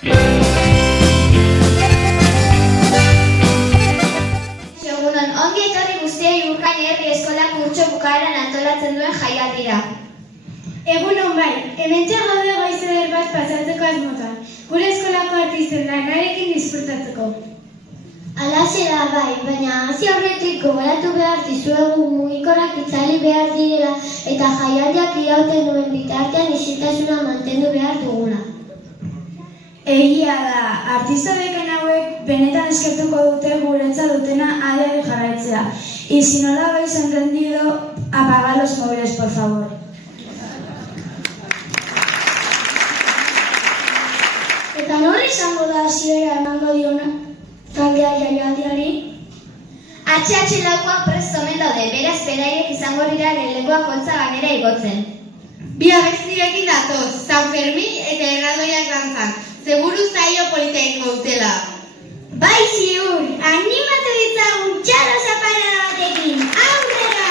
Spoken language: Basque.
Egunon, ongi etorri guztiei Urkain Herri Eskolak urtso bukaeran antolatzen duen jaialdira. Egunon bai, hementxe gaude goiz eder bat pasatzeko asmotan, gure eskolako artisten lanarekin disfrutatzeko. Alaxe da bai, baina hasi aurretik gogoratu behar dizuegu mugikorrak itzali behar direla eta jaialdiak irauten duen bitartean isiltasuna mantendu behar dugula. Egia da, artista bekain hauek benetan eskertuko dute guretzat dutena adiari jarraitzea. Y si no lo habéis entendido, apagad los móviles, por favor. Eta nor izango da hasiera emango diona taldea jaialdiari? HH laukoak prest omen daude, beraz beraiek izango dira lehenengoak holtza gainera igotzen. Bi abestirekin datoz, San Fermin eta erradoiak dantzan. Seguru zaio polita egingo dutela. Bai ziur, animatu ditzagun txalo zaparada batekin, aurrera!